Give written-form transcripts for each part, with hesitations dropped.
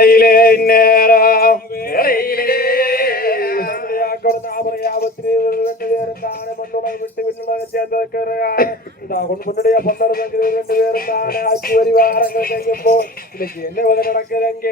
நேரம் விட்டு விண்ணுலக சேர்ந்ததுடைய பொன்னருடைய 2 பேரும் தானே ஆட்சி வரிவாரங்கள் செய்யும்போ இன்னைக்கு என்ன உதவி நடக்குதுங்க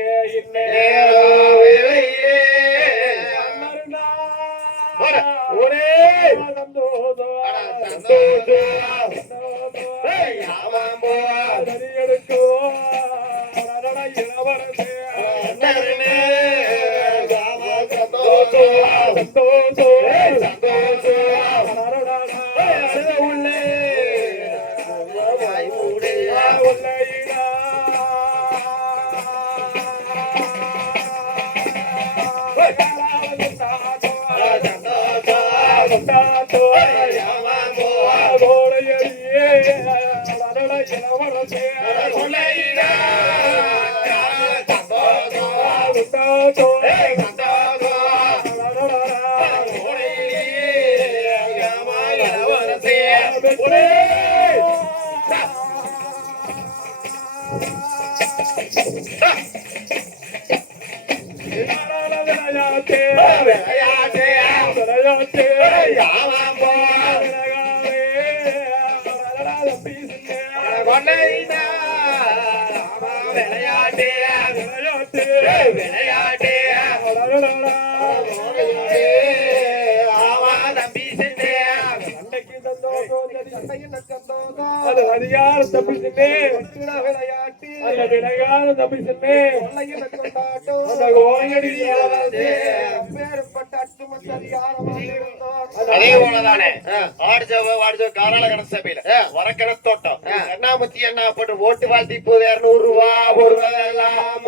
அதே போலதானே காராளகன சபையில வரக்கண தோட்டம் எண்ணாமத்தி எண்ணா போட்டு ஓட்டு வாழ்த்தி இப்போது 200 ரூபாய் போடுவதெல்லாம்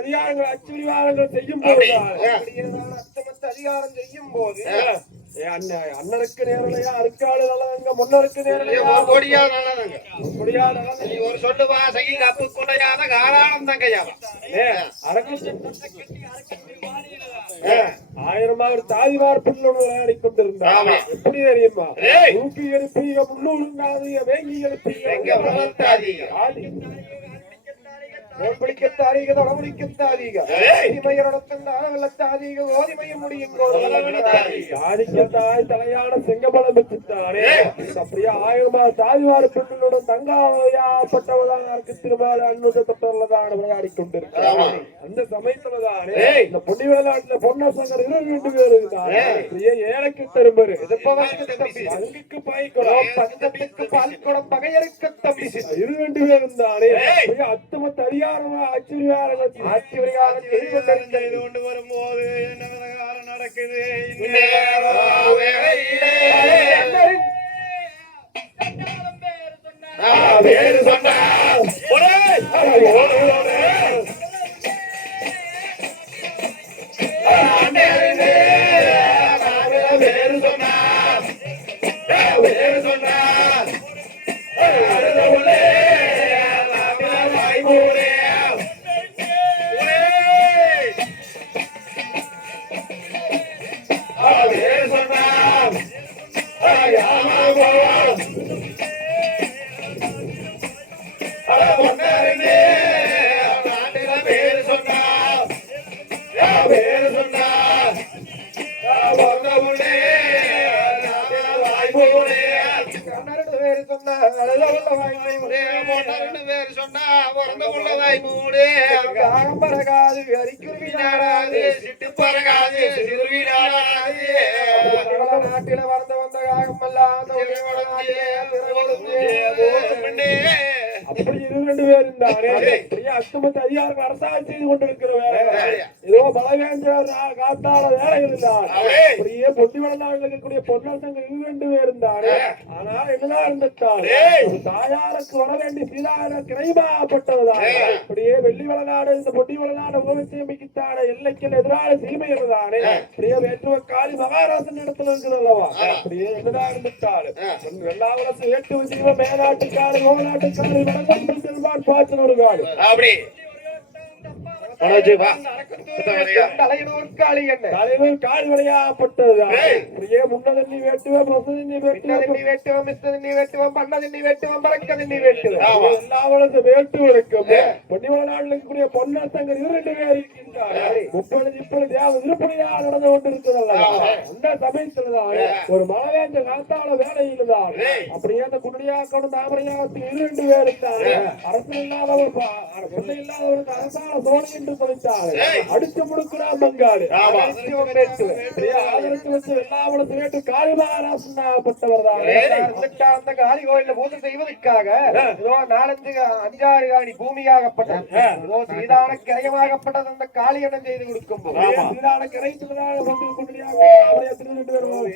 அதிகாரங்கள் செய்யும் போது அண்ணனுக்கு நேரலையா அருக்காடு நல்லதுங்க முன்னருக்கு நேரலையா கொடியா நல்லதுங்க கொடியா நல்லது ஒரு சொல்லுவா சகி கப்பு கொடையாத காராளம் தங்கையா ஆயிரமாவது தாய்மார் பிள்ளோடு விளையாடி கொண்டிருந்தாங்க எப்படி தெரியுமா தூக்கி எழுப்பி முன்னூறுங்காதிய வேங்கி எழுப்பி பிடிக்கத்தாரீக தொடமுடிக்கத்தாரீக நடத்தாதீக ஓதிமைய முடியும் ஆதிக்கத்தாய் தலையான செங்கபலம் பெற்றுத்தானே அப்படியே 1000 தாய்மாறு பெண்களுடன் தங்காவப்பட்டவதாக திருமால் அன்னூட்டப்பட்டவர்களான விளையாடி கொண்டிருக்கிறார் அந்த சமயத்துலதானே இந்த பொன்னி விளையாட்டுல பொன்னசங்கர் 2 பேர் இருந்தாரு ஏழைக்கு தரும்பரு பங்குக்கு பாய்க்குடம் பங்கத்துக்கு பால்குடம் பகையருக்கு தம்பி 2 பேர் இருந்தானே அத்தும தரியா ஆட்சி கொண்டு வரும்போது என்ன விவகாரம் நடக்குது பேரு சொன்னா நாட்டில வந்த அப்படி 2 பேர் இருந்தாரே அஸ்தமத்து அதிகாரம் அரசாட்சி செய்து கொண்டிருக்கிறவர் ஏதோ பலவேஞ்சர் காத்தால வேலைகள் இருந்தார் அப்படியே பொட்டி வளர்ந்தாங்க இருக்கக்கூடிய பொன்னரசங்க 2 பேர் இருந்தாரே ஆனால் என்னதான் இருந்துட்டார் தாயாருக்கு வர வேண்டிய சீதார கிரைமாப்பட்டதுதான் அப்படியே வெள்ளி வளநாடு இந்த பொட்டி வளநாடு உலகத்தையமைக்குத்தான எல்லைக்கு எதிரான சீமை இருந்ததானே அப்படியே வேற்றுவ காளி மகாராசன் இடத்துல இருக்கிறதல்லவா அப்படியே என்னதான் இருந்துட்டார் வெள்ளாவரசு வேட்டு ஜீவ மேலாட்டுக்காடு ஓநாட்டுக்காடு நடந்து செல்வான் பாத்தினொரு காடு அப்படி தலையனூர் காளி என்ன தலைவர் கால் விளையாப்பட்டதுதான் அப்படியே முன்னதண்ணி வேட்டுவன் பிரசதண்ணி பின்னதண்ணி வேட்டுவன் மிஸ்ததண்ணி வேட்டுவன் பண்ணதண்ணி வேட்டுவன் பறக்கதண்ணி வேட்டுவன் எல்லாவளது வேட்டுவனுக்கும் பொன்னிவள நாட்டில் இருக்கக்கூடிய பொன்னத்தங்கர் 2 பேர் இருக்கின்றார். 30 தேவ திருப்பணியா நடந்து கொண்டிருக்கிறதல்ல அந்த சமயத்துலதான் ஒரு மலைவேந்த காத்தால வேலையில்தான் அப்படியே அந்த குடியாக்கணும் தாமரையாத்துக்கு 2 பேர் இருந்தார். அரசு இல்லாதவர் பிள்ளை இல்லாதவருக்கு அரசால சோழ என்று சொல்லிட்டார். அடிச்சு முடுக்கிறார் பங்காடு எல்லாவளத்து வேட்டு காளிமாராசப்பட்டவர் தான் அந்த காளி கோயில பூஜை செய்வதற்காக ஏதோ 4-5-6 காணி பூமியாகப்பட்டது ஏதோ சீதான கிரயமாகப்பட்டது அந்த காளி எண்ணம் செய்து கொடுக்கும் சீதான கிரைத்துவதாக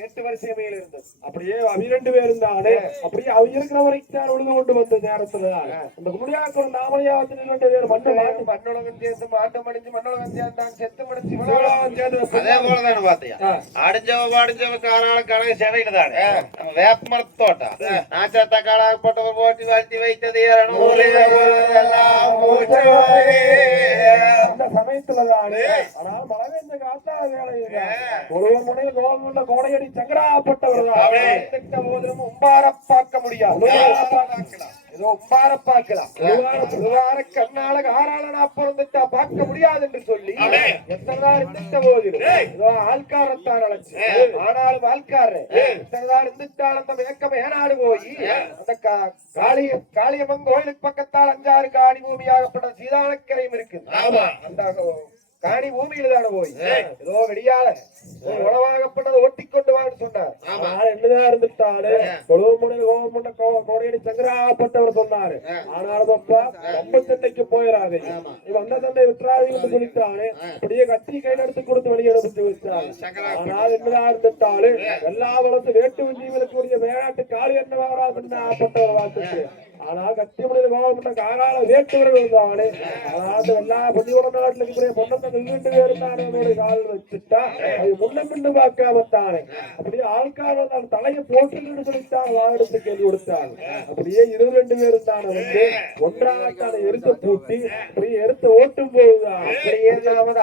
8 வருஷமையில் இருந்தது. அப்படியே அவ 2 பேர் இருந்தாலே அப்படியே அவ இருக்கிற வரைக்கும் உழுது கொண்டு வந்த நேரத்துல அந்த குடியாக்கம் நாமலையாவத்தில் 2 பேர் மண்ணுலகம் சேர்ந்து மாட்டம் அடிஞ்சு மண்ணுலகம் சேர்ந்தான் செத்து முடிச்சு சிவலோகம் சேர்ந்து அதே போலதான் பாத்தியா அடிஞ்சவ காரால கணக்கு செவையில தானே வேப்ப மரத்து தோட்டம் நாச்சத்த காலாக போட்டவர் போட்டி வாழ்த்தி வைத்தது அந்த சமயத்துலதானே ஆனால் மலவேந்த காத்தால வேலையில ஒரு முனையில் கோவமுள்ள கோடையடி சங்கராப்பட்டவர் தான் போதிலும் உம்பார பார்க்க முடியாது ஏதோ உம்பார பார்க்கலாம் கண்ணால காராளனா பிறந்துட்டா பார்க்க முடியாது என்று சொல்லி எத்தனைதான் இருந்துட்ட போதிலும் ஏதோ ஆள்காரத்தான் அழைச்சு ஆனாலும் ஆள்காரர் எத்தனைதான் இருந்துட்டால் அந்த மேக்கம் ஏனாடு போய் அந்த காளியம்மன் கோயிலுக்கு பக்கத்தால் 5-6 காணி பூமியாகப்பட்ட சீதானக்கரையும் இருக்கு அந்த காணி பூமியில தானே போய் ஏதோ வெடியால ஒரு உணவாகப்பட்டதை ஒட்டிக்கொண்டு வான்னு சொன்னார். என்னதான் இருந்துட்டாரு கோடையடி சங்கராப்பட்டவர் சொன்னாரு. ஆனாலும் அப்பா ரொம்ப சண்டைக்கு போயிடாது வந்த சண்டை விட்டுறாதுன்னு சொல்லிட்டாரு. அப்படியே கத்தி கையில எடுத்து கொடுத்து வெளியெடுத்து வச்சாரு. ஆனால் என்னதான் இருந்துட்டாரு எல்லா வளர்த்து வேட்டு ஜீவனுக்குரிய வேளாட்டு காளி என்ன ஆப்பட்டவர் வாத்துக்கு ஆனால் கத்தி முடிவு கோவப்பட்ட காரால வேட்டுவர்கள் இருந்தாலே அதாவது எல்லா பொன்னியோட நாட்டில் இருக்கிற பொண்ணத்தை 2 பேர் இருந்தானோட கால் வச்சுட்டா அது முன்ன பின்னு பார்க்காமத்தானே அப்படியே ஆள்கார தலையை போட்டுன்னு சொல்லிட்டாங்க வாகனத்து கேள்வி கொடுத்தாங்க. அப்படியே 2 பேர் இருந்தான வந்து ஒன்றாக எருத்த பூட்டி அப்படியே எருத்த ஓட்டும் போதுதான் அப்படியே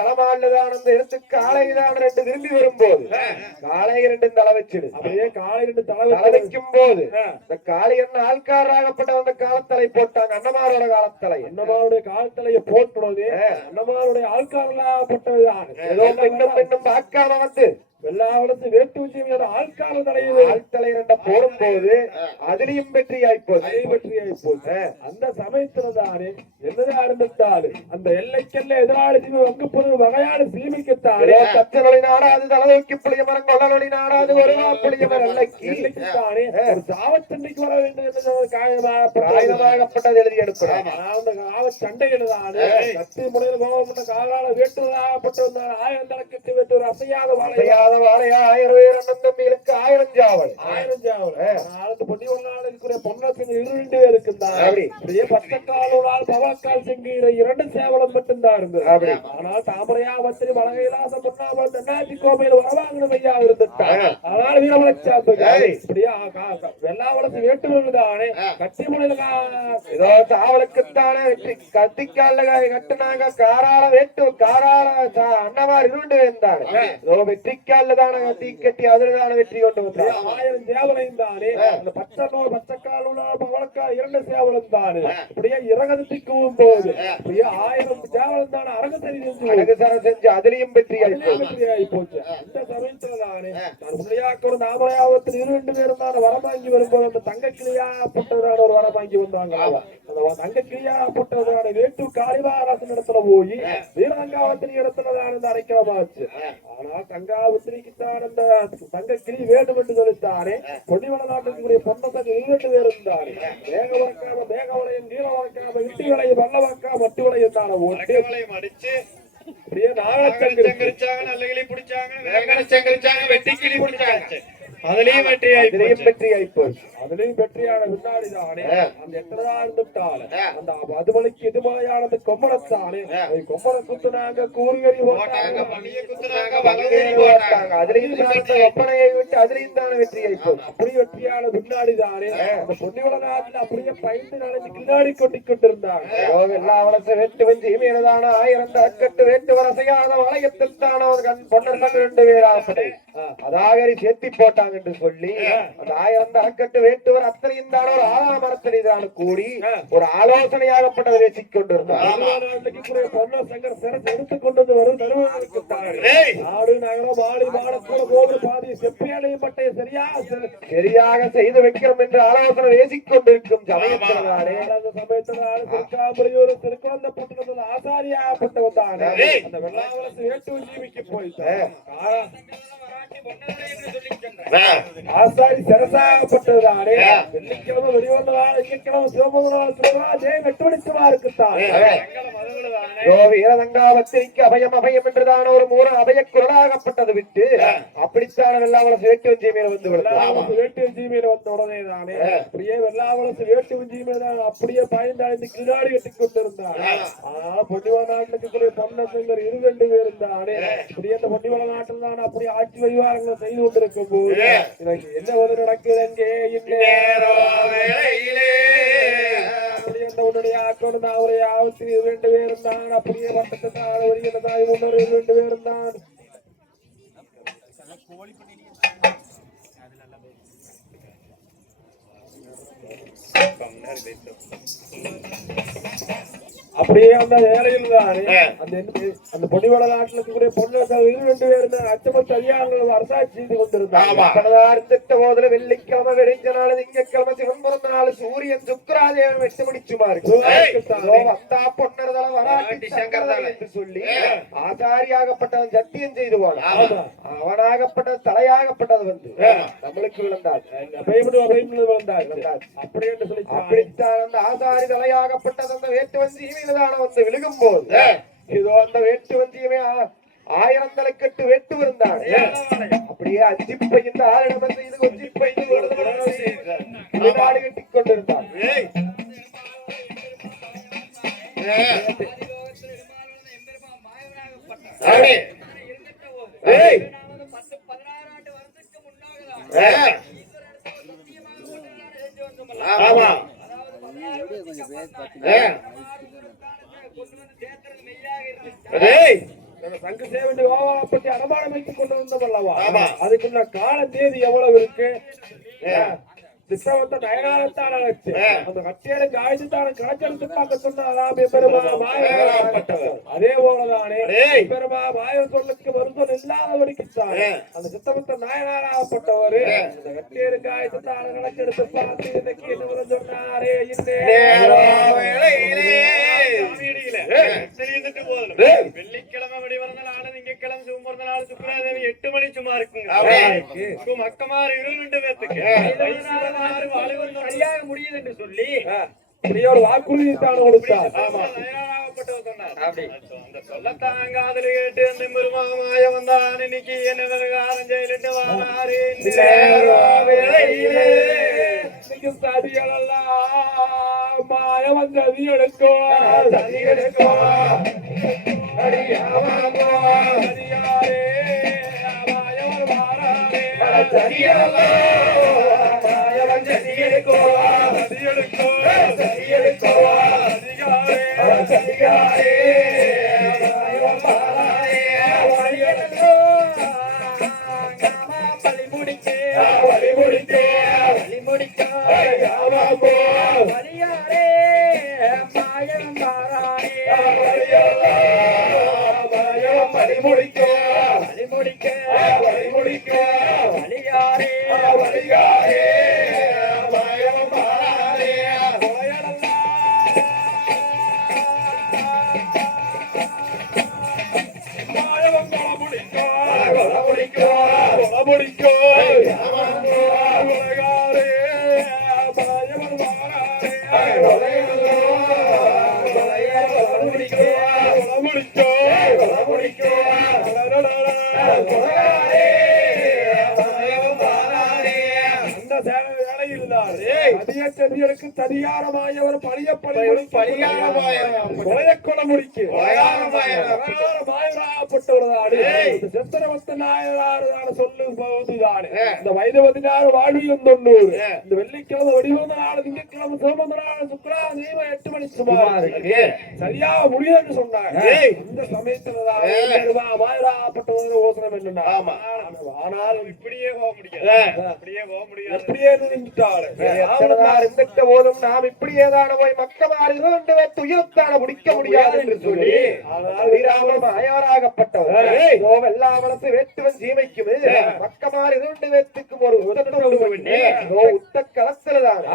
அலமாண்டுதான் அந்த எருத்து காலைதான் 2 திரும்பி வரும்போது காலை 2 தலை வச்சிடு அப்படியே காலை 2 தலை வைக்கும் போது இந்த காளி என்ன ஆள்காராகப்பட்ட அந்த காலத்தலை போட்டாங்க. அண்ணமாரோட காலத்தலை அண்ணமாருடைய காலத்தலையை போட்டுறது அண்ணமாருடைய ஆள்காரப்பட்டதுதான் ஏதோ பெண்ணும் பார்க்காம வந்து எல்லாவளத்து வேட்டு விஷயம் ஆள்கால ஆழ்த்தலை 2 போடும்போது அதிலையும் வெற்றியாய்ப்போது அந்த சமயத்துலதானே என்னதான் இருந்துட்டாரு அந்த எல்லைக்கெல்ல எதிராளி வகுப்பது வகையான சீமிக்கத்தானே கச்சலொளி நாடாது தலைநோக்கி புளிய மரம் கொள்ளலொளி நாடாது ஒரு புளிய மரம் எல்லைக்குத்தானே ஒரு சாவச்சண்டைக்கு வர வேண்டும் என்று காயமாகப்பட்டது எழுதி எடுக்கிறார். அந்த காவச்சண்டையில்தானே கத்தி முனையில் கோபப்பட்ட காலால வேட்டுவதாகப்பட்ட 1000 தலைக்கட்டு வெட்டு ஒரு அசையாத வாழையாத வாழையா 1000 தம்பிகளுக்கு 1000 ஜாவல் பொன்னி ஒரு நாள் இருக்கிற பொன்னசங்க 2 பேர் இருக்குதான். அப்படியே பச்சைக்கால் பவக்கால் செங்கீரை 2 சேவலம் மட்டும்தான் இருந்தது. அப்படி ஆனால் தாமரையாவத்திரி வளகையிலாசம் பொன்னாமல் தென்னாட்சி கோமையில் வரவாங்கணும் ஐயா இருந்துட்டாங்க. அதனால வீரமலச்சாப்பு இப்படியே வெள்ளாவளத்து வேட்டுவதானே கட்டி முனையில ஏதோ தாவலுக்குத்தானே கத்திக்கால கட்டுனாங்க காரால வேட்டு காரால அண்ணமார் 2 இருந்தாங்க. ஏதோ வெற்றிக்கால் கட்டி அதுலதான வெற்றி கொண்டு வந்தார். 1000 சேவலையும் தானே அந்த பச்சைக்கால் பவளக்கால் 2 சேவலும் தானே அப்படியே இறகத்துக்கும் போது அப்படியே 1000 சேவலம் தானே அரகசரம் செஞ்சு அதுலயும் வெற்றியாகி போச்சு. அந்த சமயத்துல தானே நான் பிள்ளையாக்க தாமரையாவத்தில் 2 பேரும் தானே வரம் வாங்கி வரும்போது அந்த தங்க கிளியா போட்டதான ஒரு வரம் வாங்கி வந்தாங்க. அந்த தங்க கிளியா போட்டதான வேட்டு காளிவாராசன் இடத்துல போய் வீரங்காவத்திரி இடத்துலதான் அரைக்கமாச்சு. ஆனால் தங்காவத்திரிக்குத்தான் அந்த தங்க கிளி வேண்டும் என்று சொல்லித்தானே பொன்னிவள நாட்டுக்குரிய பொன்னத்தங்க 2 பேர் இருந்தானே வேக வளர்க்காம வேக வளையம் நீள வளர்க்காம இட்டி வளையம் வல்ல வளர்க்காம மட்டி வளையம் தானே ஓட்டு வளையம் அடிச்சு அப்படியே நாகச்சங்கரிச்சாங்க நல்ல கிளி பிடிச்சாங்க வெட்டி கிளி பிடிச்சாங்க அதுலயும் வெற்றியாகி வெற்றியாய் போய் அதுலயும் வெற்றியான பின்னாடிதானே அந்த எத்தனை இருந்துட்டாலே அந்த மதுமலைக்கு எதுமலையானது கொம்பளத்தானே கொம்பளை குத்துனாங்க கூறுகறி போட்டாங்க அதுலயும் ஒப்பனையை விட்டு அதுலயும் தானே வெற்றியாய் போய் அப்படி வெற்றியான பின்னாடிதானே அந்த பொன்னிவள நாட்டில் அப்படியே பயந்து நடந்து கிளாடி கொட்டிக் கொண்டிருந்தாங்க எல்லா வளச வேட்டு வஞ்சி மீனதான 1000 அக்கட்டு வேட்டு வரசையாத வளையத்தில் தானோ பொன்னர் 2 பேராப்படை அதாகரி சேர்த்தி போட்டாங்க என்று சொல்லி அந்த 1000 அக்கட்டு வேட்டுவர் அத்தனையும் தானோ ஒரு ஆலாமரத்தடிதான் கூடி ஒரு ஆலோசனையாகப்பட்டதை பேசிக் கொண்டிருந்தார் பொன்னர் சங்கர் சிறப்பு எடுத்துக் கொண்டு வரும் நாடு நகரம் ஆடி மாடக்கூட போது பாதி செப்பியாலையும் பட்டை சரியாக செய்து வைக்கிறோம் என்று ஆலோசனை பேசிக் கொண்டிருக்கும் சமயத்தினாலே அந்த சமயத்தினால திருக்காம்பரியூர் திருக்குழந்தைப்பட்டினத்தில் ஆசாரியாகப்பட்டவன் அந்த வெள்ளாவளசு வேட்டு ஜீவிக்கு போயிட்டார் ஆசாரி சிறசாகப்பட்டதுதானே வெள்ளிக்கிழமை வெளிவந்தவாள் திங்கட்கிழமை சிவபுதனால் சிவராஜே வெட்டுவடிச்சுமா இருக்குத்தான் வீரதங்காவத்திரிக்கு அபயம் அபயம் என்றுதான் ஒரு மூல அபய குரலாகப்பட்டது விட்டு அப்படித்தான் வெள்ளாவளசு வேட்டு வஞ்சி மேல வந்து வேட்டு வஞ்சி மேல வந்த உடனே தானே அப்படியே வெள்ளாவளசு வேட்டு வஞ்சி மேல அப்படியே பயந்தாழ்ந்து கிளாடி கட்டிக் கொண்டிருந்தார் பொன்னிவள நாட்டுக்கு பொன்னசங்கர் 2 பேர் இருந்தானே அப்படியே அந்த பொன்னிவள நாட்டில் தான் அப்படி ஆட்சி விவகாரங்களை செய்து கொண்டிருக்கும் போது எனக்கு என்ன ஒரு நடக்குது அங்கே உன்னுடைய ஆக்கணும் அவரை ஆபத்தில் 2 பேர் இருந்தான் அப்படியே வட்டத்திற்கான வருகிறதாய் முன்னோர் 2 பேர் இருந்தான் அப்படியே அந்த வேலையில் தானே அந்த பொன்னிவள நாட்டில் இருக்கக்கூடிய பொன்னர் 2 பேர் அச்சமத்து அதிகாரங்கள் அரசாட்சி செய்து கொண்டிருந்தார் திட்ட போதுல வெள்ளிக்கிழமை வெடிஞ்ச நாள் திங்கக்கிழமை சிவன் பிறந்த நாள் சூரியன் சுக்கராதேவன் வெட்டு முடிச்சுமா இருக்கு வந்தா பொன்னர் தலை வராட்டி சங்கரதலை என்று சொல்லி ஆசாரியாகப்பட்டவன் சத்தியம் செய்து போன அவனாகப்பட்ட தலையாகப்பட்டது வந்து நம்மளுக்கு விழுந்தார் அப்படி என்று சொல்லி அப்படித்தான் அந்த ஆசாரி தலையாகப்பட்டது அந்த வேட்டு வஞ்சி வந்து விழுகும் போது இதோ அந்த வேட்டு வந்தியமே 1000 தலைக்கட்டு வெட்டு இருந்தான் அப்படியே 5 பையன் 6 செய்து கொஞ்சம் பையன் கட்டிக் கொண்டிருந்தான் சங்க சேவண்டி வாவாப்பட்டி அடமானம் வைத்துக் கொண்டிருந்தோம் அல்லவா அதுக்குள்ள கால தேதி எவ்வளவு இருக்கு திட்டவத்த நயனாரத்தான அந்த கட்டியலுக்கு ஆயுதத்தான கணக்கெடுத்து பார்க்க சொன்னாராம் அதே போலதானே பெருமா மாய சொல்லுக்கு வருத்தம் இல்லாதவருக்குத்தானே அந்த சித்தமத்த நாயனாராகப்பட்டவர் அந்த கட்டியலுக்கு ஆயுதத்தான கணக்கெடுத்து பார்த்து இன்னைக்கு என்ன சொன்னாரே வெள்ளிக்கிழமை வெளிவரனால திங்கக்கிழமை சிவமர்ந்த நாள் சுக்கராதேவி 8 மணி சும்மா இருக்குங்க மக்கமாறு 2 பேத்துக்கு சரியாக முடியுது என்று சொல்லி ஒரு வாக்குறுதி தான் கொடுத்தார் சொல்லத்தாங்க அதுல கேட்டு அந்த பெருமாமாய வந்தான் இன்னைக்கு என்ன விவகாரம் செய்யிட்டு வாராரு சதிகளெல்லாம் மாய வந்தது எடுக்கோ சதி எடுக்கோ சரியாரே மாயவர் வாராரே சதிகளெல்லாம் சதி எடுக்கோ சதி எடுக்கோ சதி எடுக்கோ சதிகாரே பலி முடிக்கே வலியாரே மாயம் மாறாரே பலி முடிக்கோ வலியாரே மாயம் மாறாரே முடிக்கோ வேலையில்தான் அதிக செடிகளுக்கு தனியாரமாயவர் பழியப்பட முடிக்கு சித்திரவத்த நாயனார் சொல்லும் போதுதான் இந்த வைதவதினார் வாழ்வியும் 90 இந்த வெள்ளிக்கிழமை வடிவந்த நாள் திங்கட்கிழமை சிவமந்த நாள் சுக்ரா தெய்வம் 8 மணி சுமார் சரியா முடியும்னு சொன்னாங்க இந்த சமயத்துலதான் மாயராப்பட்டவர் யோசனை என்னன்னா ஆனால் இப்படியே போக முடியாது எப்படியே நின்றுட்டாரு போதும் நாம் இப்படியேதான போய் மக்கமாறு 2 பேர் துயரத்தான முடிக்க முடியாது என்று சொல்லி ஆனால் மாயவராகப்பட்டவர் வெள்ளாமலத்து வேட்டுவன் சீமைக்கும் மக்கமாறு 2 பேத்துக்கும் ஒரு உத்த களத்தில்தான்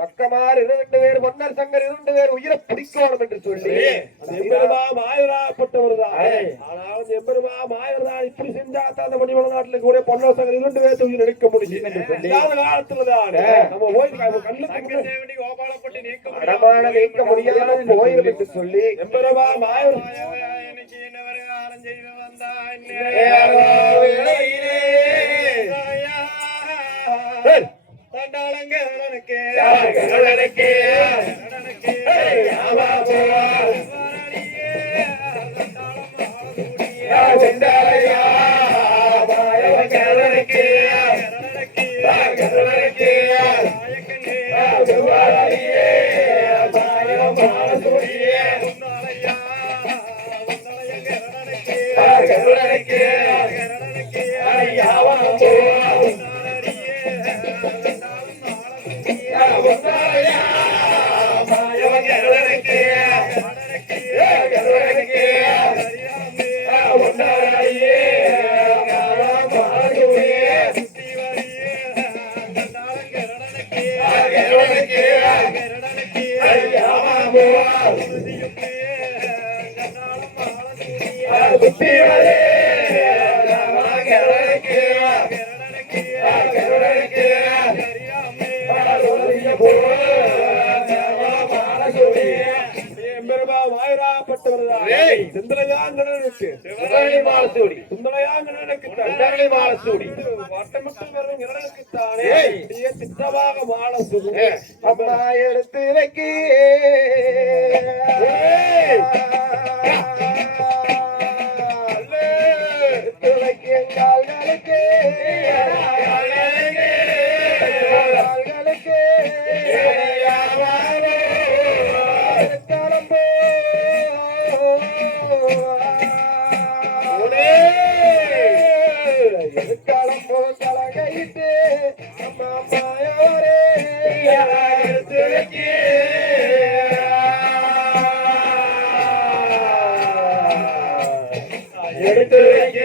மக்கமாறு 2 பேர் மன்னர் சங்கர் 2 பேர் உயிரை பிடிக்கணும் என்று சொல்லி மாயவராகப்பட்டவர் தான் ஆனால் எம்பெருமா மாயவர் தான் இப்படி செஞ்சா அந்த மணிமல நாட்டில் கூட பொன்னர் சங்கர் 2 பேர் உயிர் எடுக்க முடியும் என்று சொல்லி காலத்துலதான் நம்ம போய் கண்ணுக்கு நீக்க முடியாத போயிடும் என்று சொல்லி எம்பெருமா மாயவர் செய்து வந்தார் எடுத்து வைக்க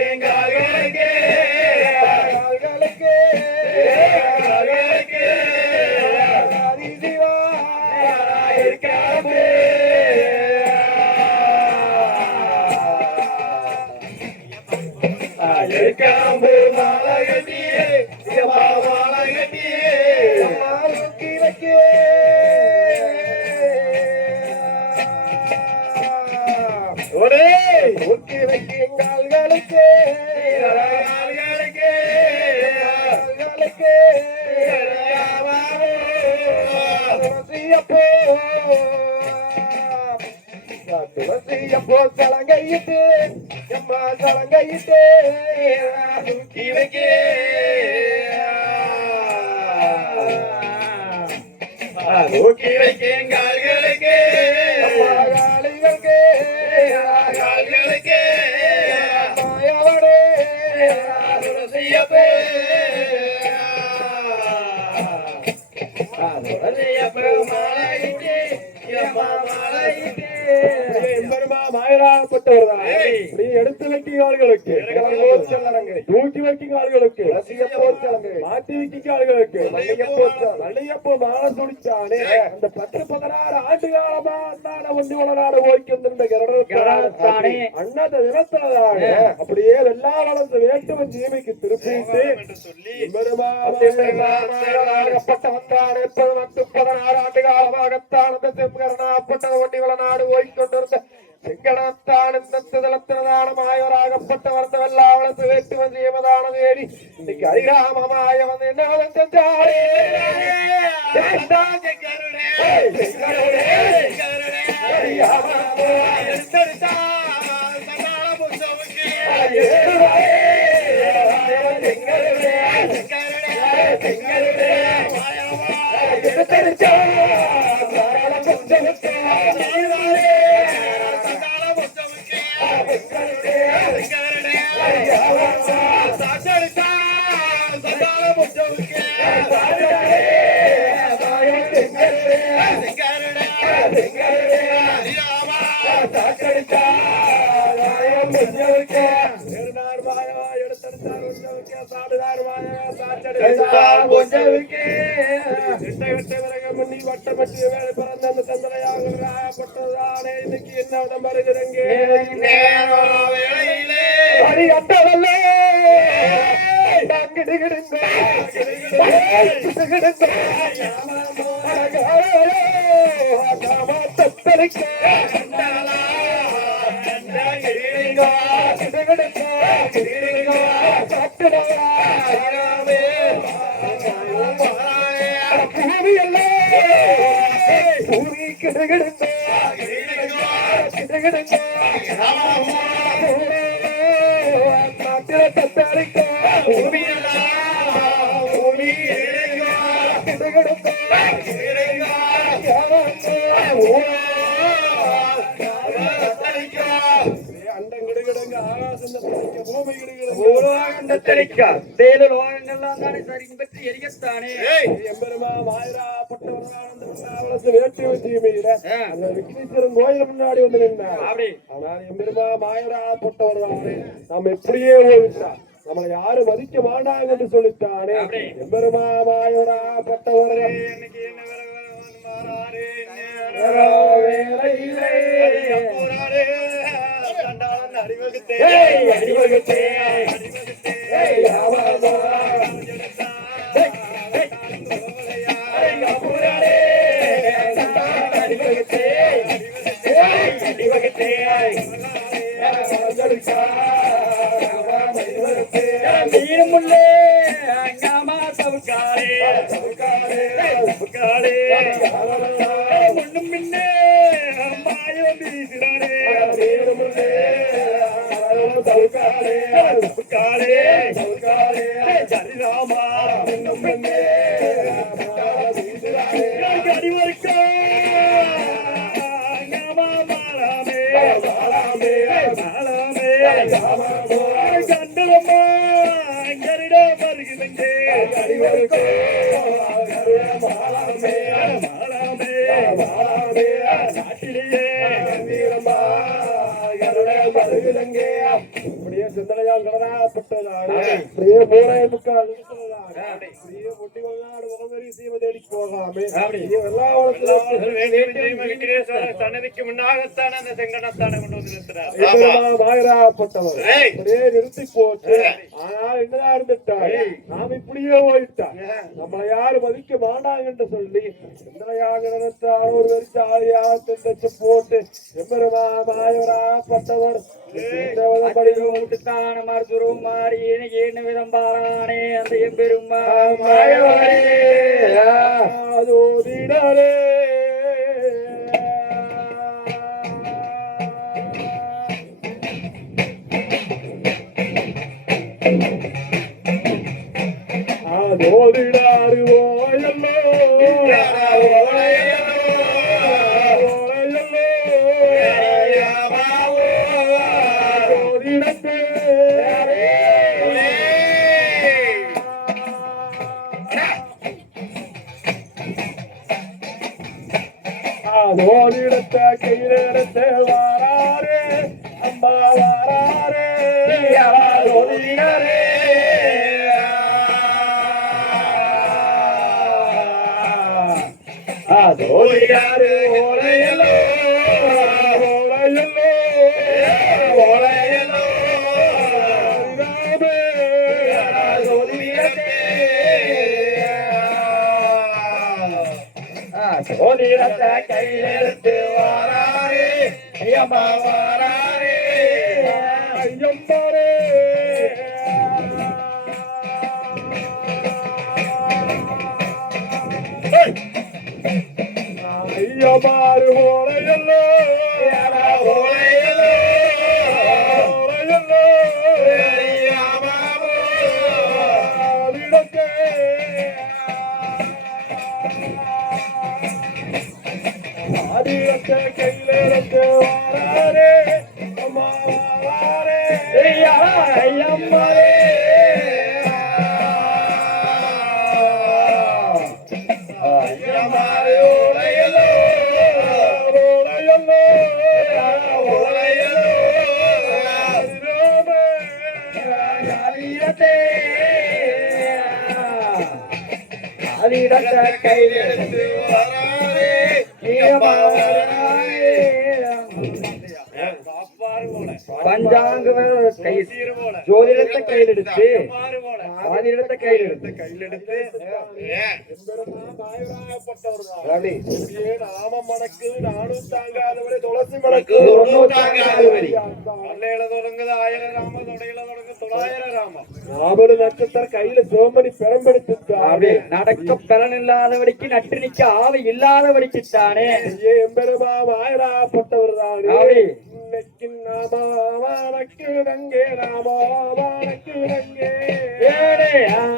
சலங்கையிட்டு எம்மா சலங்கையிட்டு நோக்கி வைக்கேன் கால்களுக்கு கால்களுக்கு மாயவனே எடுத்து வைக்கும் ஆளுகளுக்கு தூக்கி வைக்கும் ஆளுகளுக்கு மாற்றி வைக்கும் ஆளுகளுக்கு நல்லையப்போ மாலை துடிச்சானே அந்த 10-16 ஆண்டு காலமா அண்ணாட வண்டி வளநாடு ஓய்க்கு வந்திருந்த அண்ணாத தினத்தில்தான் அப்படியே வெள்ளா வளர்ந்த வேட்டுவன் ஜீவிக்கு திருப்பிட்டு பட்ட வந்தானே 16 ஆண்டு காலமாகத்தான் அந்த செம்கரணாப்பட்ட வண்டி வளநாடு ஓய்கொண்டிருந்த செங்கணத்தான் இந்த தலத்திரதானமாயவராகப்பட்ட வந்தவெல்லாம் வேட்டு வந்து ஏமதான தேடி இன்னைக்கு அரிராமமாய வந்து என்ன செஞ்சாரே வட்டப்பட்டு வேலை பிறந்த அந்த தந்தனையாகப்பட்டதானே இன்னைக்கு என்ன வருகிறங்க கோயில் முன்னாடி வந்து நின்றார். ஆனால் எம்பெருமா மாயராப்பட்டவர் தானே நாம் எப்படியே போயிட்டார், நம்மளை யாரும் மதிக்க மாட்டாங்க என்று சொல்லித்தானே எம்பெருமா மாயராப்பட்டவரே சிந்தனையால் கடனாப்பட்டதான சன்னதிக்கு முன்னாகத்தான் அந்த செங்கடத்தான கொண்டு வந்து நிறுத்தினார். நிறுத்தி போச்சு. ஆனால் என்னதான் இருந்துட்டார், நாம் இப்படியே போயிட்டார், நம்மளை யாரும் மதிக்க மாட்டாங்க என்று சொல்லி சிந்தனையாக நிறுத்தார். ஒரு வெறிச்சு ஆதியாக போட்டு எம்பெருமா மாயவராப்பட்டவர் மருத்துவம் மாறி என்ன விதம் பாரானே அந்த எம்பெருமா அதோதிடரே அதோதிடாரு ஓயல்லோ அதோடிடத்த கையிலெடுத்து வாராரே அம்மா வாராரே அதோடினாரே அதோடியாரு ஓலையல்லோ ஓலையல்லோ ஓலையல்லோ சோதிடத்தை கையில் எடுத்து வாராரே ஐயம்மா வாராரே ஐயம்மாரே ஐயமாறு ஓலையல்லோ ஓலையல்லோ ஓலையல்லோ ஐயம்மாவோ விடக்கே ஆதிரத்தை கையில் எடுத்து வாராரே அம்மா வாராரே ஐயம்மாரே ஐயம்மாரே ஓலையல்லோ ஓலையல்லோ ஓலையல்லோ ஆதிரத்தை கையில் எடுத்து வாராரே ஐயம்மா வாராரே பஞ்சாங்க கை ஜோதிடத்தை கையில் எடுத்து ஆதிரத்தை கையில் எடுத்து அப்படி நாம மணக்கு நானும் தாங்காதவரை துளசி மணக்கு ஒண்ணும் தாங்காதவரை. அன்னையில தொடங்குது 1000 ராம தொடையில தொடங்கு 900 ராம நாமடு நட்சத்திரம் கையில சிவமணி பெரம்பெடுத்து அப்படி நடக்க பலன் இல்லாதவடிக்கு நட்டு நிக்க ஆவி இல்லாதவடிக்கு தானே எம்பெருமாம் ஆயிராப்பட்டவர் தானே அப்படி. இன்னைக்கு நாமக்கு ரங்கே ராமக்கு ரங்கே ஏடே நானோ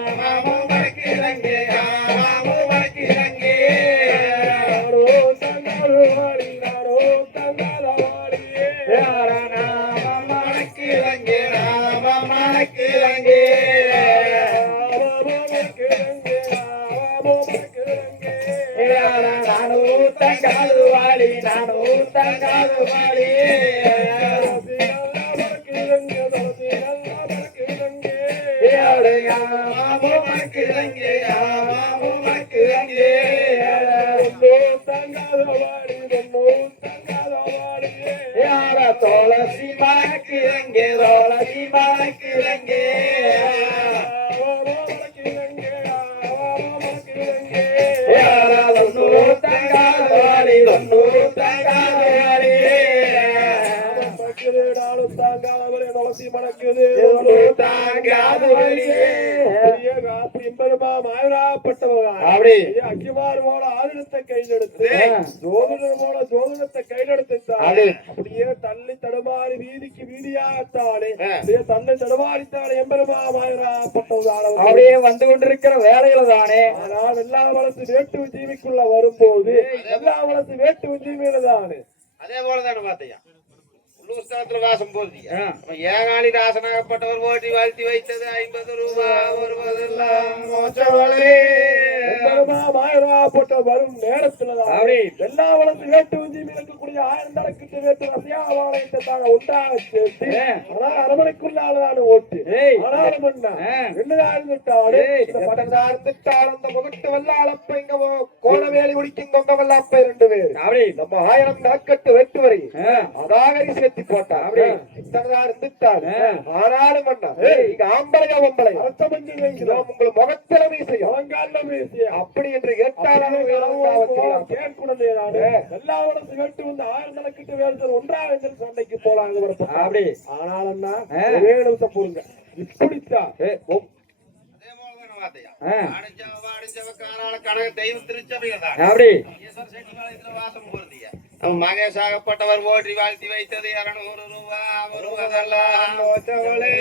தங்காது வாடி நானோ தங்காத வாடியே ராமக்கு ரங்கே ராமக்கு ரங்கே தங்காது வாடி நானோ தங்காது வாடி துளசி மணக்கிறங்கே துளசி மணக்கிறங்கே தொண்ணூறு தங்காது வாடி தொண்ணூறு தங்காது வாடி துளசி மணக்குது தாங்காது வழியே அப்படி அக்கிமார் போல ஆதிரத்தை கையில் எடுத்து ஜோதிடர் போல ஜோதிடத்தை கையில் எடுத்து அப்படியே தள்ளி தடுமாறி வீதிக்கு வீதியாகத்தானே அப்படியே தன்னை தடுமாறித்தானே எம்பெருமாயிராப்பட்டவதான அப்படியே வந்து கொண்டிருக்கிற வேலையில தானே ஆனால் எல்லா வளர்த்து வேட்டு ஜீவிக்குள்ள வரும்போது எல்லா வளர்த்து வேட்டு ஜீவியில தானே அதே போலதானே பாத்தையா உள்ளூர் ஸ்தலத்துல வாசம் போதியா ஏகாலி ராசனாகப்பட்டவர் ஓட்டி வாழ்த்தி வைத்தது 50 ரூபாய் வருவதெல்லாம் மோசவளே எம்பெருமாயிராப்பட்ட வரும் நேரத்துலதான் அப்படி எல்லா வளர்த்து வேட்டு ஜீவி இருக்கக்கூடிய 1000 தடக்கிட்டு வேட்டு ரசியாவாலயத்தை தாங்க உண்டாக சேர்த்து ஆனால் அரமனைக்குள்ளாலதான ஓட்டு ஆனாலும் என்னதான் இருந்துட்டாரு அந்த முகட்டு வெள்ளாளப்ப இங்க கோலவேலி முடிக்கும் கொண்ட வெள்ளாப்ப 2 பேர் அப்படி நம்ம 1000 நாட்கட்டு வெட்டு வரை அதாகரி சேர்த்து போட்டா அப்படி இத்தனை இருந்துட்டாரு ஆனாலும் இங்க ஆம்பளையா பொம்பளை உங்களை முகத்தில மீசையும் அப்படி என்று கேட்டாலும் எல்லாவரும் கேட்டு வந்து 1000 தடக்கிட்டு வேறு ஒன்றாக சண்டைக்கு போலாங்க அப்படி ஆனாலும் ஒரே நிமிஷம் போடுங்க இப்படித்தான் அதே போலதானே பாத்தையா வாடிச்சவ காரால கனக தெய்வம் திருச்சபையதான் அப்படி ஈஸ்வர் செட்டிபாளையத்துல வாசம் போதியா நம்ம மகேஷாகப்பட்டவர் ஓட்டி வாழ்த்தி வைத்தது 200 ரூபாய் வருவதெல்லாம் மோசவளே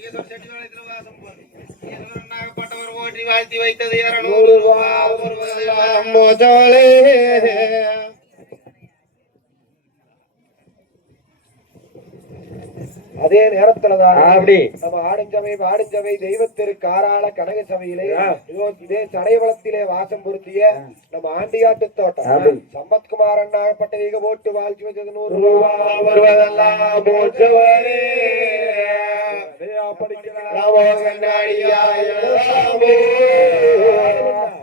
ஈஸ்வர் செட்டிபாளையத்துல வாசம் போதியா ஈஸ்வரனாகப்பட்டவர் ஓட்டி வாழ்த்தி வைத்தது 200 ரூபாய் வருவதெல்லாம் மோசவளே அதே நேரத்துலதான் அப்படி நம்ம ஆடிச்சவை தெய்வத்திற்கு ஆறாள கனக சபையிலே இதே சடைவளத்திலே வாசம் பொருத்திய நம்ம ஆண்டியாட்டு தோட்டம் சம்பத்குமார் அண்ணாகப்பட்ட வீக போட்டு வாழ்ச்சி வச்சது 100 ரூபாய் வருவதெல்லாம் மோசவரே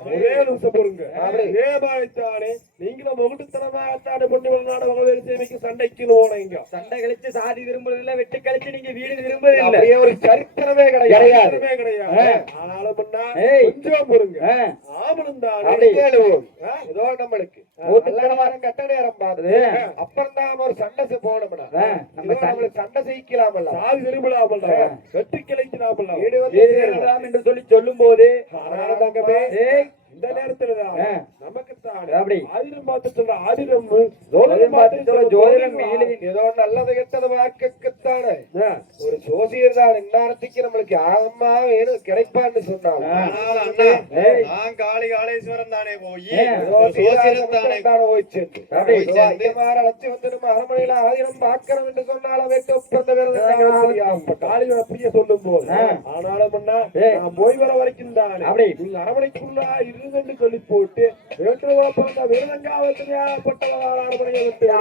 ஒரே நிமிஷம் பொறுங்க. அதே மாதிரித்தானே நீங்களும் முகுட்டுத்தனமாக பொண்ணு நாடு மகளிர் சேவைக்கு சண்டைக்குன்னு போனீங்க. சண்டை கழிச்சு சாதி திரும்புறதில்ல, வெட்டு கழிச்சு நீங்க வீடு திரும்புறதில்ல. அப்படியே ஒரு சரித்திரமே கிடையாது. கிடையாது. ஆனாலும் முன்னா ஏய். கொஞ்சம் பொறுங்க. ஆமனும் தான் கேளுவோம். ஏதோ நம்மளுக்கு வாரம் கட்ட நேரம் பாருது. அப்புறம் தான் ஒரு சண்டை போனோம்னா நம்மளுக்கு சண்டை செய்யலாமல்ல, சாதி திரும்பலாமல்ல, வெற்றி கிளைக்கலாமல்ல, வீடு வந்து சேரலாம் என்று சொல்லி சொல்லும் போது இந்த நேரத்துலதான் நமக்குத்தான் அப்படி ஆதிரம் பார்த்து சொல்ற ஆதிரம் ஜோதிடம் ஏதோ நல்லது கெட்டது வாக்குத்தானே ஒரு சோசியர் தான் இந்நேரத்துக்கு நம்மளுக்கு ஆகமா வேணும் கிடைப்பான்னு சொன்னாங்க. நான் காளி காளேஸ்வரம் தானே போய் போயிச்சு அழைச்சி வந்து நம்ம அரண்மனையில ஆதிரம் பார்க்கணும் என்று சொன்னாலும் வெட்டு காளியை அப்படியே சொல்லும் போது ஆனாலும் நான் போய் வர வரைக்கும் தானே அப்படி நீங்க அரண்மனைக்குள்ள இருந்துன்னு சொல்லி போட்டு வேற்றுவா பிறந்த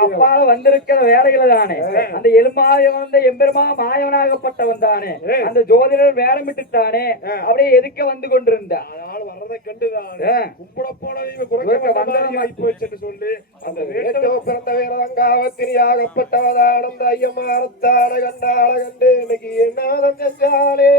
அப்பா வந்திருக்கிற வேலைகள் தானே அந்த எலுமாயம் வந்த எம்பெருமா மாயவனாகப்பட்டவன் தானே அந்த ஜோதிடர் வேலமிட்டுத்தானே அப்படியே எதுக்க வந்து கொண்டிருந்த வர்றதை கண்டுதானே கும்பிட போனதை போயிச்சு சொல்லி அந்த வேட்டோ பிறந்த வேலங்காவத்திரியாகப்பட்டவதானந்த ஐயமாரத்தான கண்டாள கண்டு இன்னைக்கு என்ன செஞ்சாலே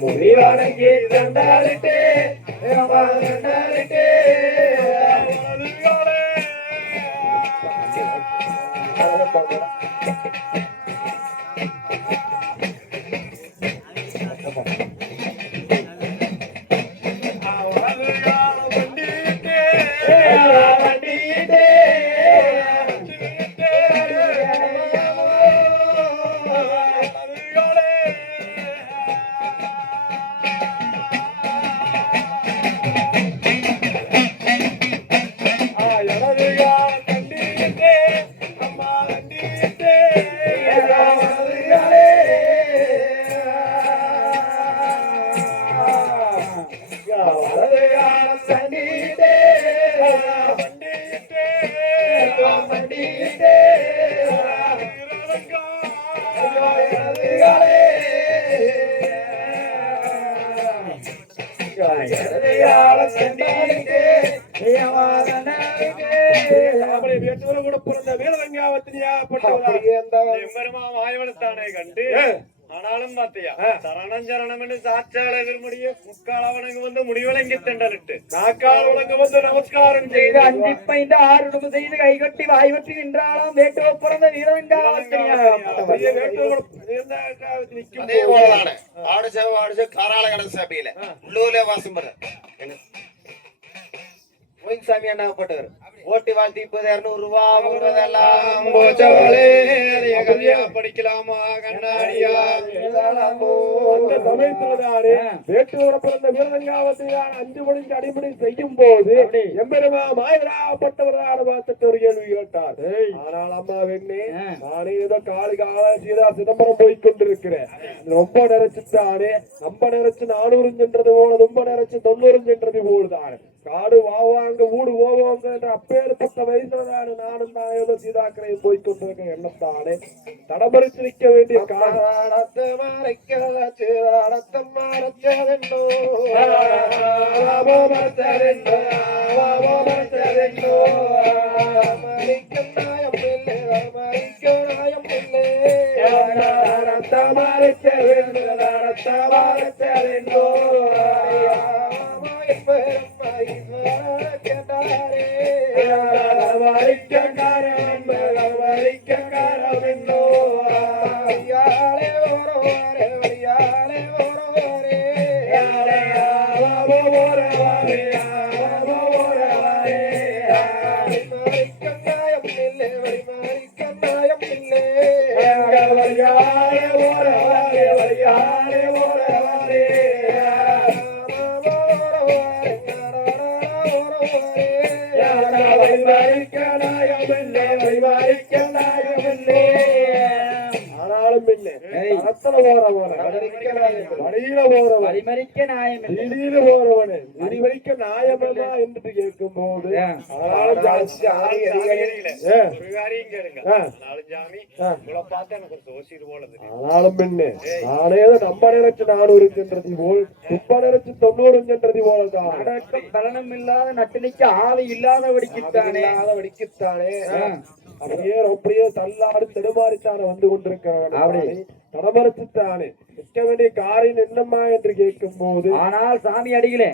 முடிவானங்கே தண்டாலிட்டே தண்டாலிட்டே கூட பிறந்த மாயவனத்தானே கண்டு ஆனாலும் பாத்தியா சரணம் சரணம் என்று சாட்சால எதிர்முடிய முக்காலவனங்கு வந்து முடிவலங்கி தண்டனிட்டு நாக்காலவனங்கு வந்து நமஸ்காரம் செய்து அஞ்சிப்பைந்து ஆறுடும் செய்து கைகட்டி வாய்வற்றி நின்றாலும் வேட்டுவ பிறந்த அதே போலதானே ஆடு காராள கடன் சபையில உள்ளூர்ல வாசம் பண்ண சாமி அண்ணாப்பட்டவர் ஓட்டி வாழ்த்தி 200 ரூபா வருவதெல்லாம் போச்சவளே கதையா படிக்கலாமா கண்ணாடியா அந்த சமயத்தில்தானே வேட்டூர பிறந்த வீரங்காவத்தையான 5 மணிக்கு அடிப்படை செய்யும் போது எம்பெருமா மாயவராகப்பட்டவரான பார்த்துட்டு ஒரு கேள்வி கேட்டார். ஆனால் அம்மா வெண்ணே நானே ஏதோ கால சீதா சிதம்பரம் போய் கொண்டிருக்கிறேன். ரொம்ப நிறைச்சுட்டானே ரொம்ப நிறைச்சு 400 சென்றது போல ரொம்ப நிறைச்சு 90 சென்றது போடுதான் காடு வாவாங்க ஊடு ஓவாங்க அப்பேற்பட்ட வயசுலதானே நானும் நான் ஏதோ சீதாக்கரை போய் கொண்டிருக்க எண்ணத்தானே தடமறித்து நிற்க வேண்டிய காரணத்தை என்று கேட்கும் போது ஆனாலும் என்ன நானே நம்ம நினைச்சு 400 சென்றது போல் துப்ப நினைச்சு 90 சென்றது போலதான் பலனும் இல்லாத நட்டினிக்கு ஆவி இல்லாதபடிக்குத்தானே அப்படியே தள்ளாடு தடுமாறித்தானே வந்து கொண்டிருக்கிறாங்க. தடமறுத்துத்தானே நிற்க வேண்டிய காரியம் என்னம்மா என்று கேட்கும் போது ஆனால் சாமி அடிகளே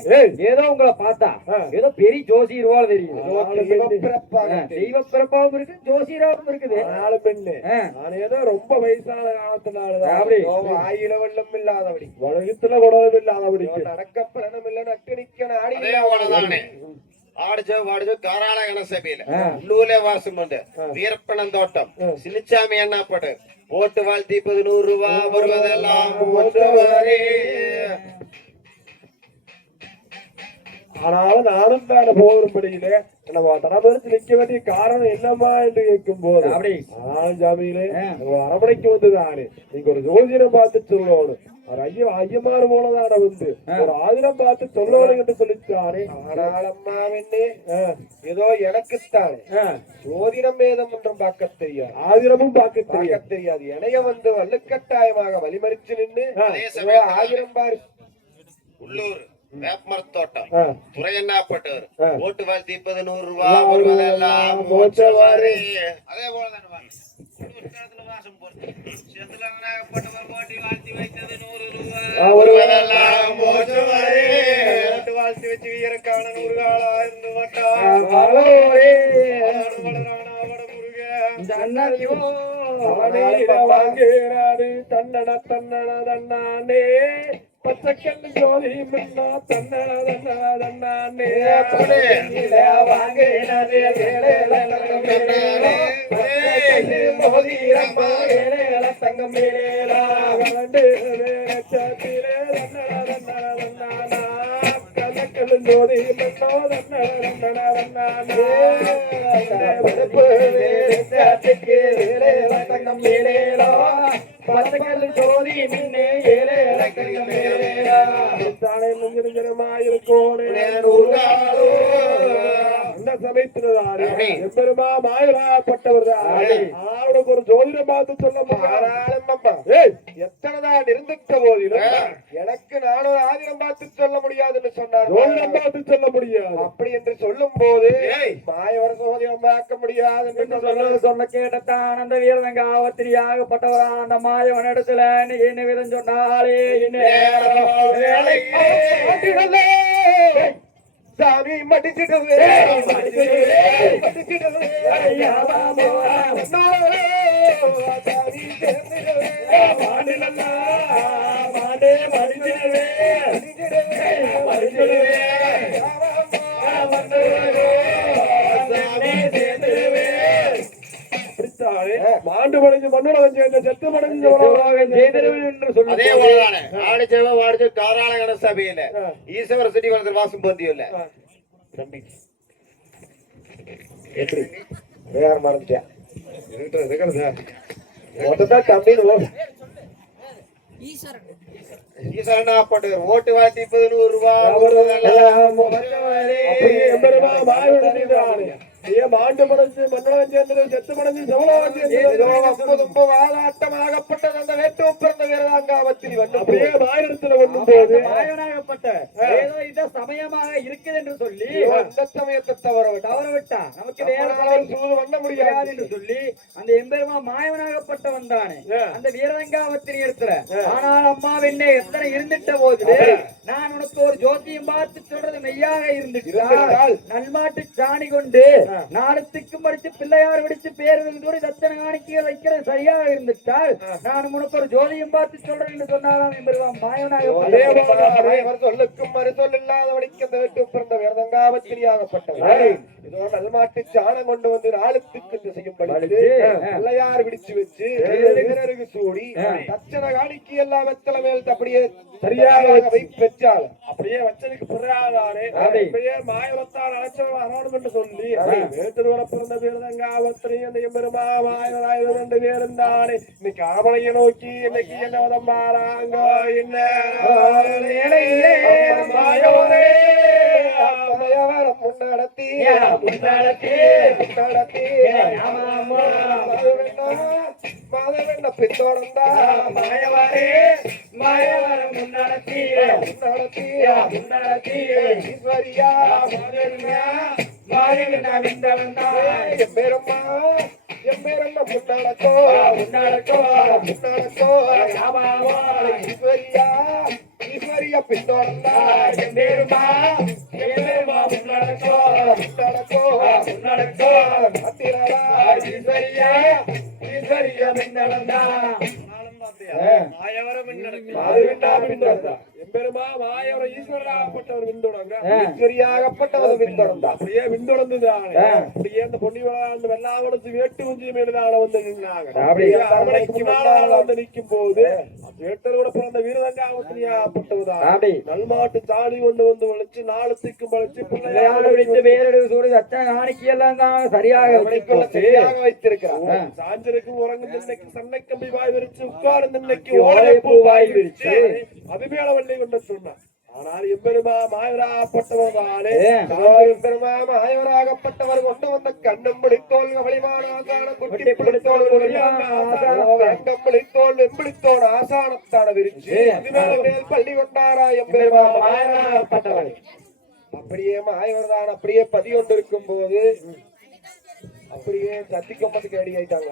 ஏதோ உங்களை பார்த்தா ஏதோ பெரிய ஜோசியர் போல தெரியும். தெய்வ பிறப்பாவும் இருக்கு ஜோசியராகவும் இருக்குது. ஆனாலும் பெண்ணு நான் ஏதோ ரொம்ப வயசான காலத்தினாலதான் அப்படி ஆயில வெள்ளம் இல்லாதபடி உலகத்துல குடலும் இல்லாதபடி நடக்க பலனும் இல்ல நட்டு நிக்க நாடி ஆடுச்சோ காராள கணசபையில உள்ளூர்ல வாசம் வந்து வீரப்பணம் தோட்டம் சினிச்சாமி எண்ணாப்பட்டு போட்டு வாழ்த்தி 100 ரூபா வருவதெல்லாம் ஆனாலும் நானும் தானே போகும்படியிலே நம்ம தடமறுத்து நிற்க வேண்டிய காரணம் என்னம்மா என்று கேட்கும் போது ஆனாலும் ஜாமியிலே அரமனைக்கு வந்துதானே நீங்க ஒரு ஜோதிடம் பார்த்து சொல்லணும். ஐயமாறு போலதான வந்து ஒரு ஆதிரம் பார்த்து சொல்லணும் என்று சொல்லித்தானே. ஆனால் அம்மாவென்னே ஏதோ எனக்குத்தானே ஜோதிடம் வேதம் ஒன்றும் பார்க்க தெரியாது, ஆதிரமும் பார்க்க தெரியாது. இணைய வந்து வலுக்கட்டாயமாக வழிமறிச்சு நின்று ஆயிரம் பாரு உள்ளூர் வேப்பமரத்தோட்டம் துறையண்ணாப்பட்டவர் ஓட்டு வாழ்த்தி 100 ரூபா வருவதெல்லாம் அதே போலதான் வாசம் போட்டு ஓட்டி வாழ்த்தி வைத்தது 100 ரூபா வருவதெல்லாம் வாழ்த்தி வச்சு வீரக்கான 100 காலா இருந்து வாங்கிறாரு தன்னட தன்னானே பச்சக்கண்ணு ஜோதி முன்னா தன்னானே தங்கம் ஜோதி ஜோதி மின்னே சமயத்தினதானே மாயப்பட்டவர் அவனுக்கு ஒரு ஜோதிடம் பார்த்து சொல்ல எத்தனைதான் இருந்துட்ட போதிலும் எனக்கு நானும் ஆதிரம் பார்த்து சொல்ல முடியாதுன்னு சொன்னார். ஜோதிடம் பார்த்து சொல்ல முடியாது அப்படி என்று சொல்லும் போது மாயவர சோதிடம் பார்க்க முடியாது என்று சொன்ன கேட்டத்தான் அந்த வீரங்காவத்திரியாகப்பட்டவரா அந்த மாயவன் இடத்துல என்ன விதம் சொன்னாலே சாமி மடிச்சிடுவே சாமி மாண்டு படைஞ்சு மண்ணுலகம் சேர்ந்த செத்து படைஞ்சு செய்தவன் என்று சொல்லு. அதே போலதானே ஆடி சேவை வாடிச்சு காராள கண சபையில ஈஸ்வர செடி வளர்ந்து வாசம் போந்தியில்ல தம்பி எப்படி வேற மறந்துட்டியா மொத்தத்தான் தம்பின்னு ஈஸ்வரனா போட்டு ஓட்டு வாட்டி 100 ரூபாய் மாண்டு படைச்சு மண்ணுலகம் சேர்ந்தது செத்து படைஞ்சு செவலகம் சேர்ந்தது வாதாட்டமாகப்பட்டது அந்த வேட்டும் பிறந்த வீரதாங்காவத்தில் அப்படியே மாநிலத்துல ஒண்ணும் போது மாயவனாகப்பட்ட ஏதோ இத சமயமாக இருக்குது என்று சொல்லி அந்த சமயத்தை தவற விட்டா நமக்கு வேற சூது பண்ண முடியாது என்று சொல்லி அந்த எம்பெருமா மாயவனாகப்பட்டவன் தானே அந்த வீரதங்காவத்தின் இடத்துல. ஆனால் அம்மா வெண்ணே எத்தனை இருந்துட்ட போது நான் உனக்கு ஒரு ஜோதியம் பார்த்து சொல்றது மெய்யாக இருந்துட்டால் நல்மாட்டு சாணி கொண்டு நாளத்துக்கும் படிச்சு பிள்ளையார் பிடிச்சு பேர்கள் கூட தத்தனை காணிக்கைகள் வைக்கிறது சரியாக இருந்துட்டால் நான் உனக்கு ஒரு ஜோதியம் பார்த்து சொல்றேன் என்று சொன்னாலும் எம்பெருமான் மாயவனாக சொல்லுக்கும் மறுதொல் இல்லாதவனுக்கு அந்த வேட்டும் பிறந்த வீரதங்காவத்திரியாகப்பட்டவர் இதோ நல்மாட்டு சாணம் கொண்டு வந்து நாளத்துக்கு திசையும் படித்து பிள்ளையார் பிடிச்சு வச்சு வீரருக்கு சூடி தச்சன காணிக்கை எல்லாம் வெத்தலை மேல் அப்படியே சரியாக வைப்பெச்சால் அப்படியே வச்சதுக்கு பிறகாதானே அப்படியே மாயவத்தால் அழைச்சவன் என்று சொல்லி வேட்டூர பிறந்த வீரதங்காவத்திரி அந்த எம்பெருமா மாயவராய் 2 பேரும் தானே இன்னைக்கு ஆமலையை நோக்கி இன்னைக்கு என்ன வதம் பாராங்க என்ன மாயவரே மாயவரம் முன்னடத்தி மாதவென்ன பின்தொடர்ந்தா மாயவரே மாயவரம் முன்னடத்தி ஈஸ்வரியா எம்பெருமா முன்னடக்கோ ஈஸ்வரியா பின்தொடர்ந்தா எம்பெருமா மாயவர ஈஸ்வரராகப்பட்டவர் விண்தொடங்க ஈஸ்வரியாகப்பட்டவர் பின்தொடர்ந்தா அப்படியே விண்தொடர்ந்துதானே அப்படியே அந்த பொன்னிவளாண்டு வெள்ளாவளத்து வேட்டு உஞ்சி மேலான வந்து நின்னாங்க அப்படியே அரமனைக்கு முன்னால வந்து நிற்கும் போது வேட்டரோட பிறந்த வீரதங்காவத்திரியாகப்பட்டவர்தான் நல்மாட்டு சாணி கொண்டு வந்து வளைச்சு நாளத்துக்கும் வளைச்சு பிள்ளையார் சரியாக வைத்திருக்கிறார் சாஞ்சருக்கும் உறங்கும் திண்ணைக்கு சன்னை கம்பி வாய் விரிச்சு உட்கார்ந்து திண்ணைக்கு ஓலைப்பூ வாய் விரிச்சு அதுமேளவல்லை கொண்டு சொன்னார். ஆனால் எம்பெருமா மாயவராகப்பட்டவர் தானே எம்பெருமா மாயவராகப்பட்டவர் கொண்டு வந்த கண்ணும் பிடித்தோல் கவலிமான குட்டி பிடித்தோல் வெங்கம் பிடித்தோல் வெம்பிடித்தோல் ஆசானத்தான விரிச்சு மேல் பள்ளி கொண்டாரா எம்பெருமா மாயவராகப்பட்டவர். அப்படியே மாயவர்தான் அப்படியே பதிகொண்டிருக்கும் போது அப்படியே சத்தி கொம்பத்துக்கு ரெடி ஆயிட்டாங்க.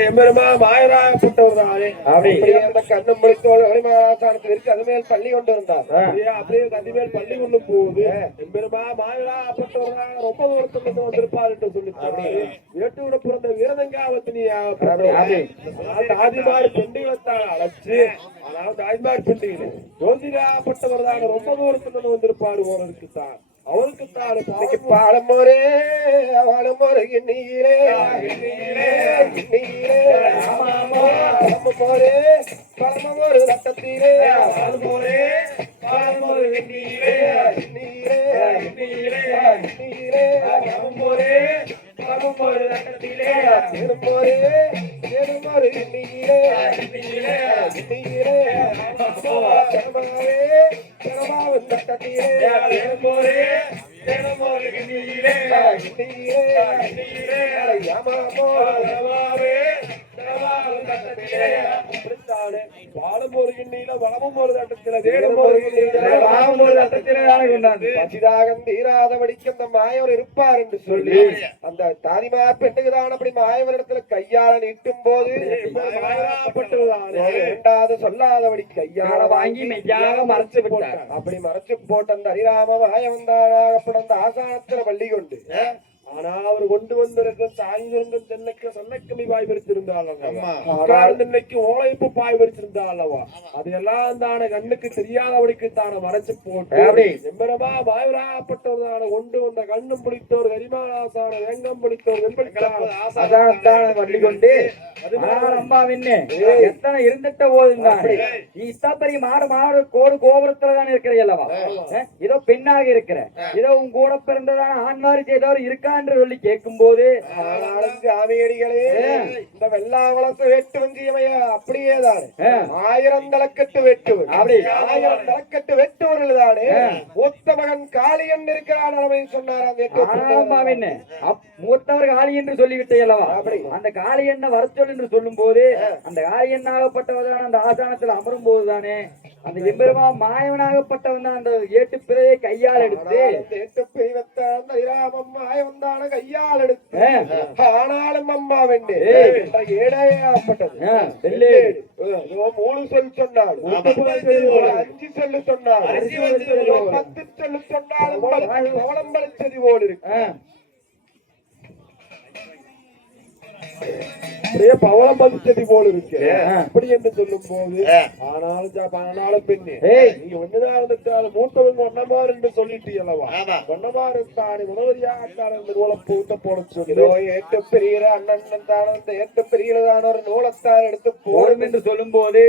எம்பெருமா மாயவராகப்பட்டவர் தானே அப்படியே அந்த கண்ணும் பிடித்தோல் கவலிமாசானத்தில் இருக்கு அது மேல் பள்ளி கொண்டு இருந்தார். அப்படியே கதி மேல் பள்ளி கொண்டு போகுது எம்பெருமா மாயவராகப்பட்டவர் ரொம்ப தூரத்துக்கு வந்திருப்பார் என்று சொல்லிட்டாரு. வேட்டூர பிறந்த வீரதங்காவத்திரியாகப்பட்டவர் தாதிமார் பெண்டுகளைத்தான் அழைச்சு அதாவது தாதிமார் பெண்டுகள் ஜோதிராகப்பட்டவர் தான் ரொம்ப தூரத்துக்கு வந்திருப்பாரு போனதுக்குத்தான் அவருக்குத்தான் பாலமோரே வாழமோரு நீரே பழமோரே பழமோரு ரத்தத்தீரே பாலமோரே பாலமோரு நீரே நீரே நீரே நீரே பாலமோரே பாலமோரு ரத்தத்திலே திருமோரே திருமோரு நீரே நீரே நீரே சரமாவே சரமாவின் ரத்தத்தீரே பாலமோரே பாலமோரு நீரே நீரே நீரே யாமாமோ பாலமோரே பாலம் ஒரு எண்ணில வளமும் ஒரு தட்டத்தில வேடும் ஒரு பசிதாகம் தீராதபடிக்கு அந்த மாயவர் இருப்பார் என்று சொல்லி அந்த தாதிமா பெண்ணுக்குதான் அப்படி மாயவரிடத்துல கையால நீட்டும் போது வேண்டாத சொல்லாதபடி கையால வாங்கி மெய்யாக மறைச்சு விட்டார். அப்படி மறைச்சு போட்ட அந்த ஹரிராம மாயவந்தாராகப்பட அந்த ஆசானத்துல பள்ளி கொண்டு ஆனா அவர் கொண்டு வந்திருக்கிற தாய்களும் தென்னைக்கு சொன்னக்கம்மி பாய் விரிச்சிருந்தாள் ஆமா. இன்னைக்கு ஓலைப்பு பாய் விரிச்சிருந்தாள் அல்லவா அதையெல்லாம் தானே கண்ணுக்கு தெரியாதபடிக்கு தானே மறைச்சு போட்டு எம்பரமா பாய்வராப்பட்டவர்தான கொண்டு வந்த கண்ணும் பிடித்தோர் கரிமாசான வேங்கம் பிடித்தோர் வள்ளி கொண்டு அம்மாவின்னு எத்தனை இருந்துட்ட போதுதான் நீ இத்தாப்பரி மாடு கோடு கோபுரத்துலதான் இருக்கிற அல்லவா இதோ பெண்ணாக இருக்கிற இதோ உன் கூட பிறந்ததான ஆண்மாரி செய்தவர் இருக்கா என்று சொல்லி கேட்கும் போது சாமியடிகளே இந்த வெள்ளாவளத்து வெட்டு வஞ்சியமைய அப்படியேதான் 1000 தலைக்கட்டு வெட்டுவர் அப்படி 1000 தலைக்கட்டு வெட்டுவர்கள் தானே மூத்த மகன் காளியன் இருக்கிறான் சொன்னார் மூத்தவர் காளி என்று சொல்லிவிட்டே அல்லவா அப்படி அந்த காளி என்ன வரச்சொல் என்று சொல்லும் போது அந்த காளி எண்ணாகப்பட்டவர்தான் அந்த ஆசானத்தில் அமரும் போதுதானே அந்த எம்பெருமா மாயவனாகப்பட்டவன் தான் அந்த ஏட்டு பிறையை கையால் எடுத்து ஏட்டு பிரிவத்தான் மாயவன்தான கையால் எடுத்து ஆனாலும் அம்மா வெண்டு ஏழையாகப்பட்டது 3 சொல் சொன்னாள் 5 சொல்லு சொன்னாள் 10 சொல்லு சொன்னாலும் பவளம் பளிச்சது போல் இருக்கு பவளம் பதிச்சதி போல் இருக்கு அப்படி என்று சொல்லும் போது ஆனாலும் பெண்ணு நீ ஒண்ணுதான் இருந்துட்டாலும் மூத்தவங்க ஒன்னமாறு என்று சொல்லிட்டு அல்லவா ஒன்னமாறு தானே உணவரியாக்கான நூலை பூத்த போட சொல்லி ஏட்டு பெரிய அண்ணன் தான அந்த ஏட்டு பெரியதான ஒரு நூலத்தான் எடுத்து போடும் என்று சொல்லும் போது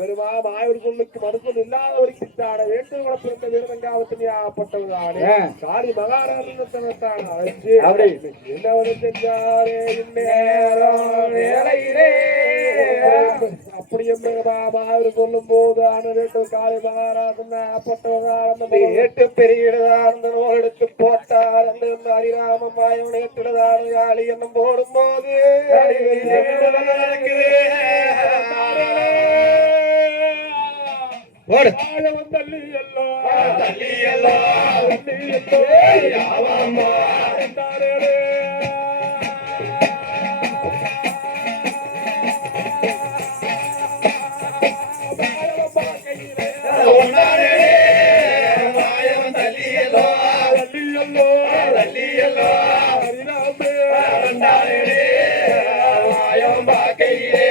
பெருமா மாயவர் சொல்லுக்கு மனுஷன் இல்லாதவருக்கு தான வேட்டு பிறந்த வீரங்காவத்தினே ஆகப்பட்டவதானே காரி மகாராஜத்தான அழைச்சு என்ன ஒரு செஞ்சாரே அப்படி சொல்லும் போது காலை மகாராஜன் ஏட்டு பெரியதான் எடுத்து போட்டார் அந்த ஹரிராம மாயம் ஏற்றுதான் யாழி என்னும் போடும் போது மாயம் பாக்கையிலே